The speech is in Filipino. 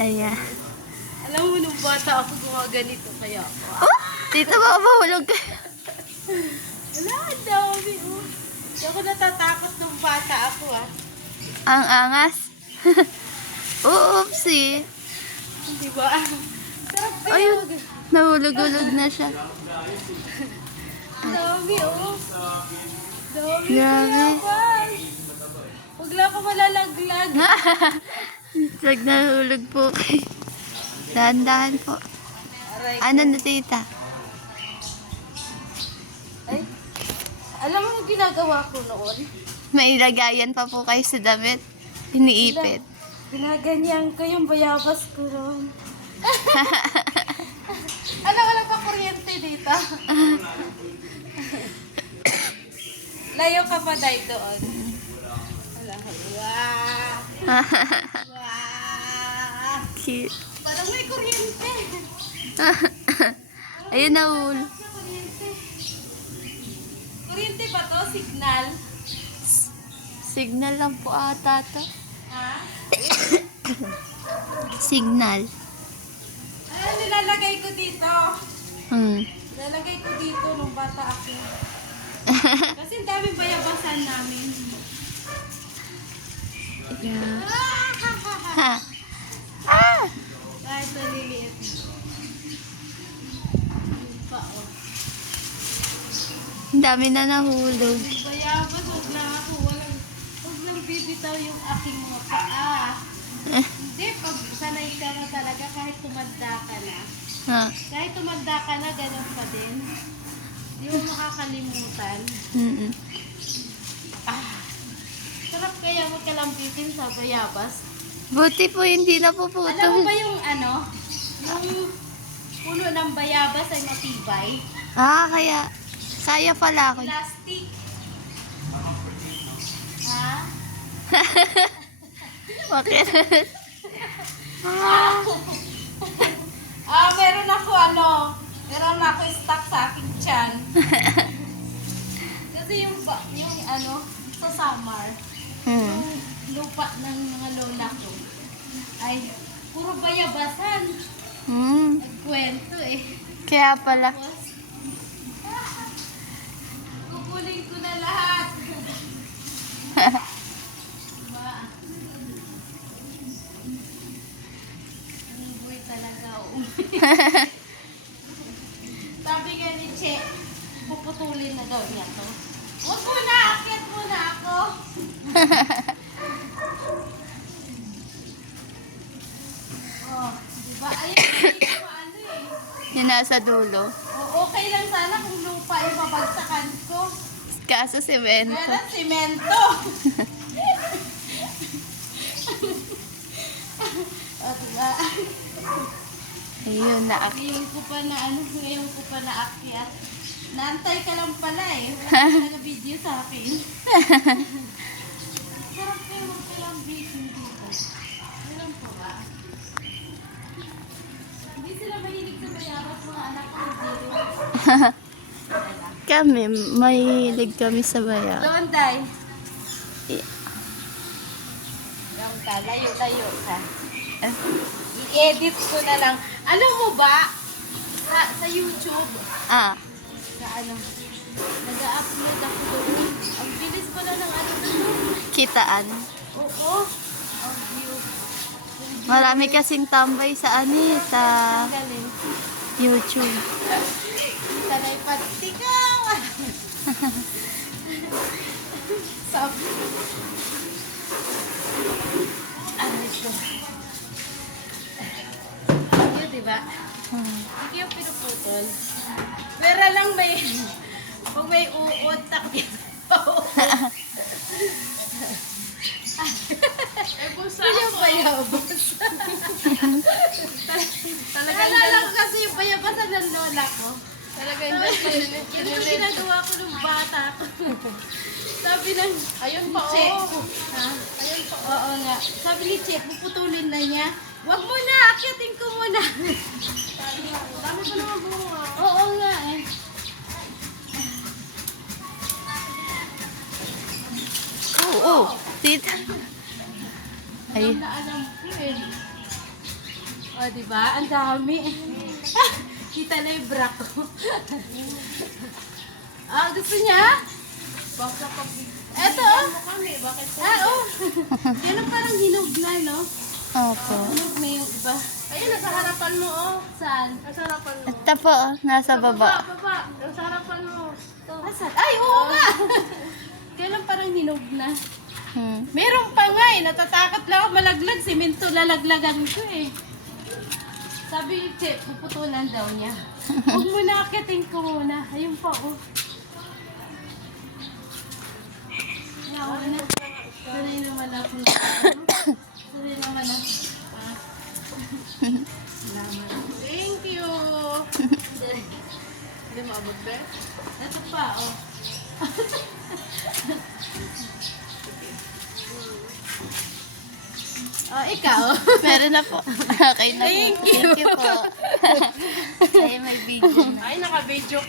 Ayan. Alam mo, nung bata ako gumaganito kaya ako. Oh! Tita, baka mahulog ka. Wala, ang dami. Oh. Hindi ako natatakot nung bata ako Ang angas. Oopsie. Di ba? Sarap ba Ayun. yun? Nahulog-hulog na siya. Ang dami, oh. Dami. Grabe. Huwag lang ako malalaglag. Pag nahulog po kayo. Dahan-dahan po. Aray. Ano na tita? Ay, alam mo yung ginagawa ko noon? May lagayan pa po kayo sa damit. Iniipit. Ginaganyan ko yung bayabas ko noon. Wala pa kuryente dito. Layo ka pa dahil doon. Wala. Wow. Wow. Cute. Parang may kuryente. Ayun nahulog. Kuryente. Kuryente ba to? Signal? Signal lang po ata to. Ha? Signal. Ano nilalagay ko dito? Hmm. Nilalagay ko dito nung bata ako. Kasi ang daming bayabasan namin. Yeah. Ha. Ah! Kahit naliliit. Pa, oh. Ang dami na nahulog. Bayabas, huwag lang ako. Huwag lang bibitaw yung aking mga paa. Hindi, pag sanay ka na talaga, kahit tumanda ka na. Ha. Kahit tumanda ka na, ganun pa din. Hindi mo makakalimutan. Mm-mm. Sarap kaya magkalambitin sa bayabas. Buti po hindi na po Alam mo putol. ba yung ano? Yung puno ng bayabas ay matibay. Kaya pala ako. Plastic. Ha? Bakit? Meron ako meron ako stock sa aking tiyan. Kasi yung sa summer, Hmm. yung lupa ng mga lola ko ay puro bayabasan. Hmm. Nagkwento eh. Kaya pala. Tapos, kukunin ko na lahat. Diba? Ang buhay talaga. Sabi nga ni Che, puputulin na daw niya to. Huwag muna, akit muna ako. Oh, diba? Ayun, hindi ko ano eh. Yung nasa dulo. Okay lang sana kung lupa yung mabagsakan ko. Kaso semento. Kaya simento. O, diba? Ayun, naak. Ngayon ko pa naakyat. Naantay ka lang pala eh. Wala ka nag-video sa akin. Sarap kayo magkalang video dito. Alam ko ba? Hindi sila mahilig sa bayabas, mga anak ko. Kami, mahilig kami sa bayaw. Doon, Day. I- Doon ka, layo-layo ka. I-edit ko na lang. Alam mo ba, sa YouTube, Ah, nag-upload ako doon. Ang bilis pala ng kitaan. Oo. Ang view. Marami kasing tambay sa sa Ang galing. YouTube. Sanay patikaw. Sabi. Ano ito? Yun, diba? Hindi yung pinuputol. Pero lang pag may uod, takot. Yung bayabas. Naalala ko kasi yung bayabasan ng lola ko. Talaga yun yung ginagawa ko nung bata ko. Sabi ng, ayun pa Che. Ha? Ayun pa. Oo nga. Sabi ni Che, puputulin na niya. Wag mo na, akyatin ko muna. Dami pa naman bunga. Oo nga eh. Oo, tita. Alam na alam ko eh. O, diba? Ang dami. Kita na yung bra ko. Gusto niya? Baka pag Eto, oh. mo kami, bakit po? Oh. Yan ang parang hinog na, no? Opo. Hinog na yung iba. Ayun, nasa harapan mo, oh. Saan? Nasa harapan mo. Ito po, nasa baba. Baba. Nasa harapan mo. Ito. Asan? Ay, oo nga! Kailan parang hinog na? Hmm. Meron pa nga eh, natatakot lang ako malaglag. Simento lalaglagan ko eh. Sabi ni Che, puputulan daw niya. Huwag mo na akitin ko muna. Ayun pa oh. Yawa na. Sanay naman ako. Sanay naman ako. Salamat. Thank you. Hindi mo abot ba? Ito pa oh. Oh, ikaw. Meron na po. Okay na po. Thank you. Thank you po. Ay, may video na. Ay, naka-video pa.